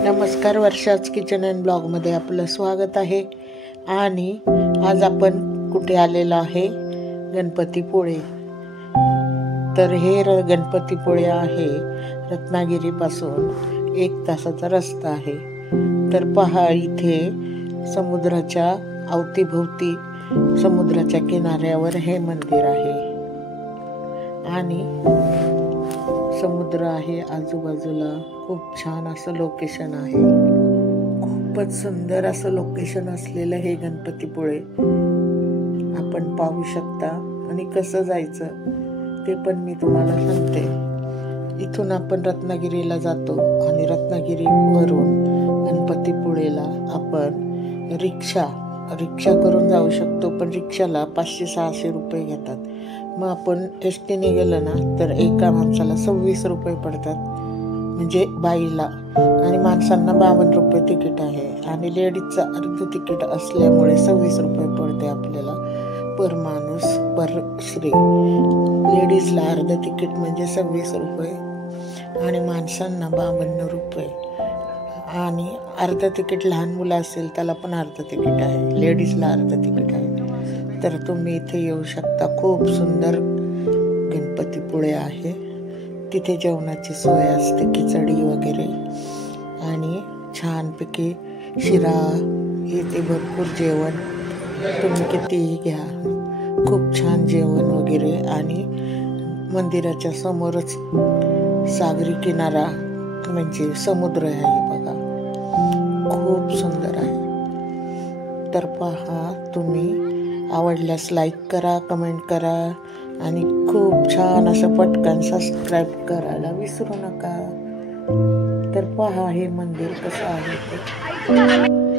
नमस्कार, वर्षाच kitchen and ब्लॉगमध्ये आपलं स्वागत आहे. आणि आज आपण कुठे आलेलो आहे? गणपतीपुळे. तर हे गणपतीपुळे आहे रत्नागिरीपासून 1 तासाचा रस्ता आहे. तर पहा, इथे समुद्राच्या अवतीभोवती समुद्राच्या किनाऱ्यावर हे मंदिर आहे आणि समुद्र आहे आजूबाजूला. खूप छान असं लोकेशन आहे. खूपच सुंदर असं लोकेशन असलेलं हे गणपतीपुळे आपण पाहू शकता. आणि कसं जायचं ते पण मी तुम्हाला सांगते. इथून आपण रत्नागिरीला जातो आणि रत्नागिरीवरून गणपतीपुळेला आपण रिक्षा करून जाऊ शकतो. पण रिक्षाला 500-600 रुपये घेतात. मग आपण एसटीने गेलं ना तर एका माणसाला 26 रुपये पडतात, म्हणजे बाईला. आणि माणसांना 52 रुपये तिकीट आहे. आणि लेडीजचं अर्ध तिकीट असल्यामुळे 26 रुपये पडते आपल्याला पर माणूस पर श्री. लेडीजला अर्ध तिकीट म्हणजे 26 रुपये आणि माणसांना 52 रुपये. आणि अर्ध तिकीट लहान मुलं असेल त्याला पण अर्ध तिकीट आहे, लेडीजला अर्ध तिकीट आहे. तर तुम्ही इथे येऊ शकता. खूप सुंदर गणपतीपुळे आहे. तिथे जेवणाची सोय असते, खिचडी वगैरे आणि छानपैकी शिरा, इथे भरपूर जेवण तुम्ही कितीही घ्या. खूप छान जेवण वगैरे. आणि मंदिराच्या समोरच सागरी किनारा म्हणजे समुद्र आहे बघा. खूप सुंदर आहे. तर पहा, तुम्ही आवडल्यास लाईक करा, कमेंट करा आणि खूप छान असं पटकन सबस्क्राईब करायला विसरू नका. तर पहा हे मंदिर कसं आहे ते.